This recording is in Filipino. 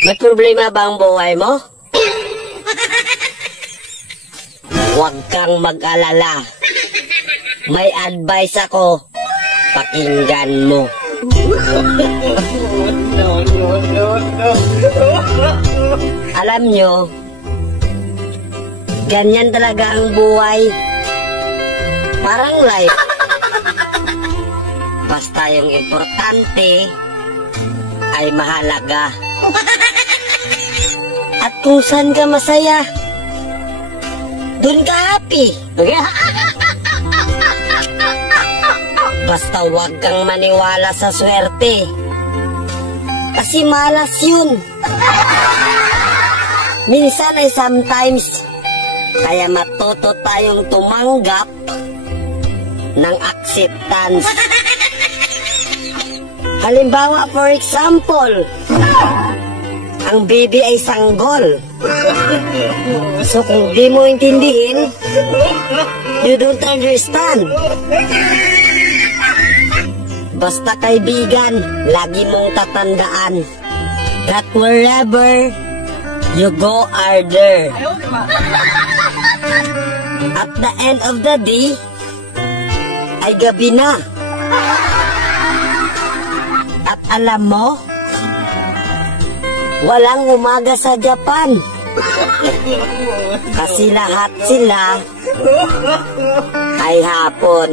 May problema ba ang buhay mo? Huwag kang mag-alala. May advice ako. Pakinggan mo. Alam nyo, ganyan talaga ang buhay. Parang life. Basta yung importante ay mahalaga. At kung saan ka masaya, dun ka happy. Basta huwag kang maniwala sa swerte. Kasi malas yun. Minsan ay sometimes. Kaya matuto tayong tumanggap ng acceptance. Halimbawa, for example, ang baby ay sanggol. So kung di mo intindihin, you don't understand. Basta kaibigan, lagi mong tatandaan that wherever you go are there. At the end of the day, ay gabi na. At alam mo, walang umaga sa Japan. Kasi lahat sila ay hapon.